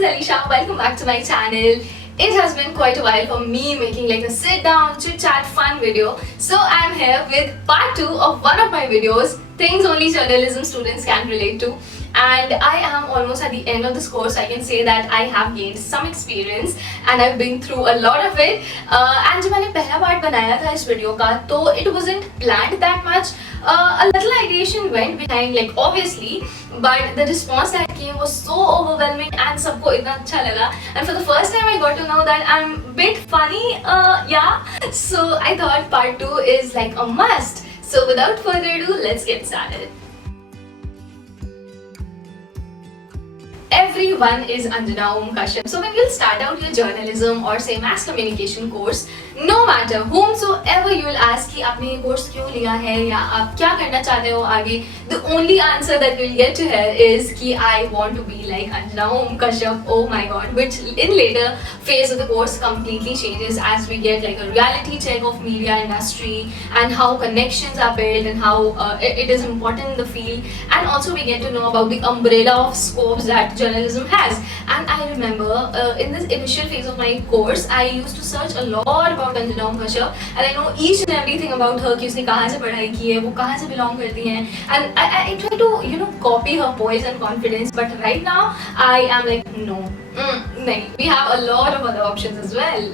is Alisha. Welcome back to my channel. It has been quite a while for me making like a sit down chit chat fun video. So I'm here with part 2 of one of my videos, things only journalism students can relate to. And I am almost at the end of this course. I can say that I have gained some experience and I've been through a lot of it. And जब मैंने पहला part बनाया था इस video का, तो it wasn't planned that much. A little ideation went behind, like obviously, but the response that came was so overwhelming and सबको इतना अच्छा लगा. And for the first time I got to know that I'm a bit funny, yeah. So I thought part 2 is like a must. So without further ado, let's get started. Everyone is Anjana Kashyap. So when you'll start out your journalism or say mass communication course, no matter whomsoever you will ask कि आपने ये course क्यों लिया है या आप क्या करना चाहते हो आगे, the only answer that you'll get to hear is कि I want to be like Anjana Kashyap. Oh my god, which in later phase of the course completely changes as we get like a reality check of media industry and how connections are built and how it is important in the field, and also we get to know about the umbrella of scopes that journalism has. And I remember in this initial phase of my course, I used to search a lot about Anjana Kashyap and I know each and everything about her कि उसने कहाँ से पढ़ाई की है, वो कहाँ से belong करती हैं, and I try to copy her poise and confidence, but right now I am like no, nahin. We have a lot of other options as well.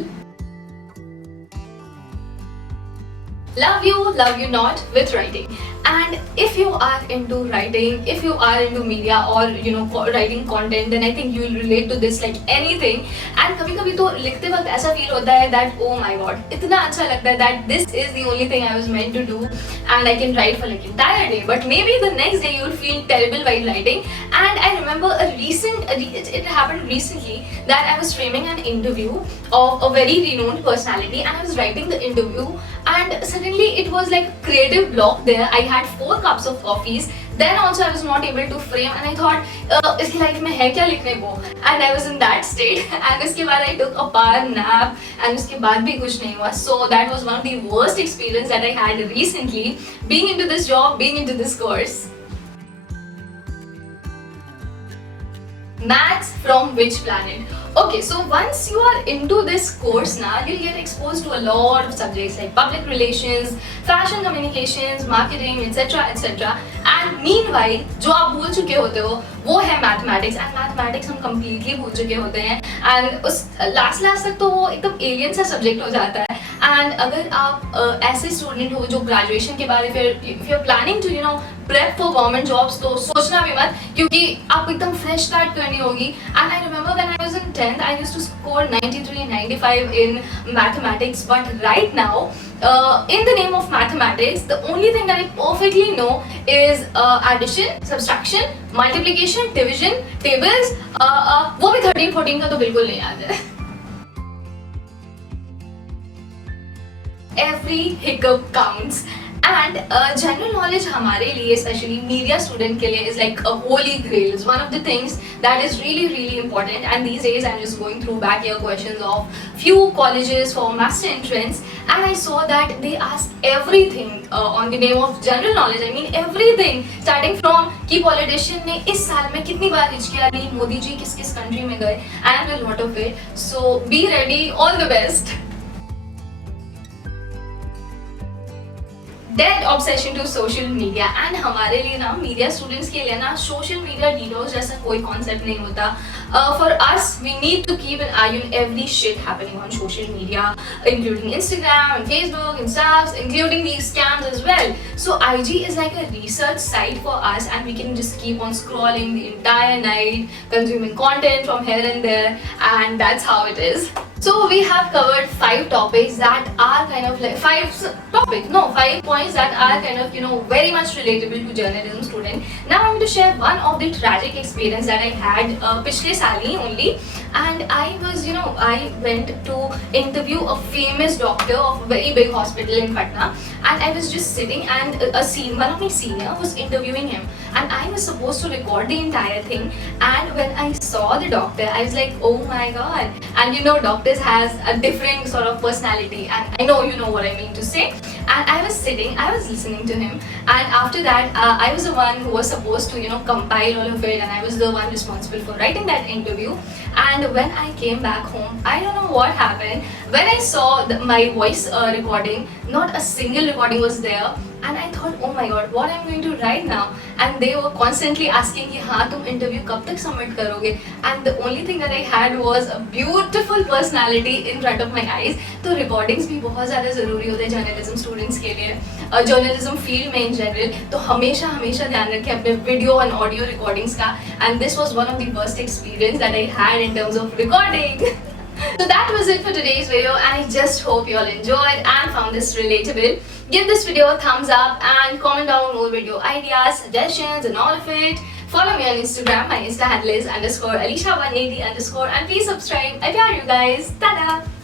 Love you not with writing. And if you are into writing, if you are into media or writing content, then I think you will relate to this like anything. And कभी-कभी तो लिखते वक्त ऐसा feel होता है that oh my god, इतना अच्छा लगता है that this is the only thing I was meant to do and I can write for like entire day. But maybe the next day you will feel terrible while writing. And I remember it happened recently that I was framing an interview of a very renowned personality and I was writing the interview and suddenly it was like a creative block there. I had 4 cups of coffees. Then also I was not able to frame and I thought इसकी life में है क्या लिखने को, and I was in that state. And उसके बाद I took a power nap and उसके बाद भी कुछ नहीं हुआ. So that was one of the worst experience that I had recently being into this job, being into this course. Maths from which planet? Okay, so once you are into this course now, you'll get exposed to a lot of subjects like public relations, fashion communications, marketing, etc. etc. And meanwhile, जो आप भूल चुके होते हो वो है mathematics, and mathematics हम completely भूल चुके होते हैं, and उस last तक तो वो एकदम alien सा subject हो जाता है. And अगर आप ऐसे स्टूडेंट हो जो ग्रेजुएशन के बाद if you're planning to prep for government jobs, तो सोचना भी मत क्योंकि आपको एकदम fresh start करनी होगी. And I remember when I was in 10th, I used to score 93, 95 in mathematics, but right now in the name of mathematics, the only thing that I perfectly know is addition, subtraction, multiplication, division, tables. वो भी 13, 14 का तो बिल्कुल नहीं याद है. Every hiccup counts. And general knowledge हमारे लिए, especially media student के लिए, is like a holy grail. It's one of the things that is really really important. And these days I'm just going through back year questions of few colleges for master entrance, and I saw that they ask everything on the name of general knowledge. I mean everything, starting from कि politician ने इस साल में कितनी बार हिचकियाँ ली, मोदी जी किस किस country में गए, and a lot of it. So be ready, all the best. Dead obsession to social media. And हमारे लिए ना media students के लिए ना social media detox जैसा कोई concept नहीं होता. For us, we need to keep an eye on every shit happening on social media, including Instagram and Facebook and stuff, including these scams as well. So IG is like a research site for us, and we can just keep on scrolling the entire night, consuming content from here and there, and that's how it is. So we have covered 5 topics that are kind of like 5 points that are kind of very much relatable to journalism student. Now I'm going to share one of the tragic experience that I had पिछले साल ही only, and I went to interview a famous doctor of a very big hospital in Patna, and I was just sitting and one of my senior was interviewing him, and I was supposed to record the entire thing. And when I saw the doctor, I was like, oh my god. And doctors has a different sort of personality, and I know you know what I mean to say. And I was sitting, I was listening to him, and after that I was the one who was supposed to compile all of it, and I was the one responsible for writing that interview. And when I came back home, I don't know what happened. When I saw my voice recording, not a single recording was there. And I thought, oh my god, what I'm going to write now? And they were constantly asking कि हाँ तुम interview कब तक submit करोगे? And the only thing that I had was a beautiful personality in front of my eyes. तो recordings भी बहुत ज़्यादा ज़रूरी होते हैं journalism students के लिए, journalism field में in general. तो हमेशा हमेशा ध्यान रखें अपने video and audio recordings का. And this was one of the worst experience that I had in terms of recording. So that was it for today's video, and I just hope you all enjoyed and found this relatable. Give this video a thumbs up and comment down more video ideas, suggestions and all of it. Follow me on Instagram. My Insta handle is _Alisha180_ and please subscribe. I love you guys. Tada!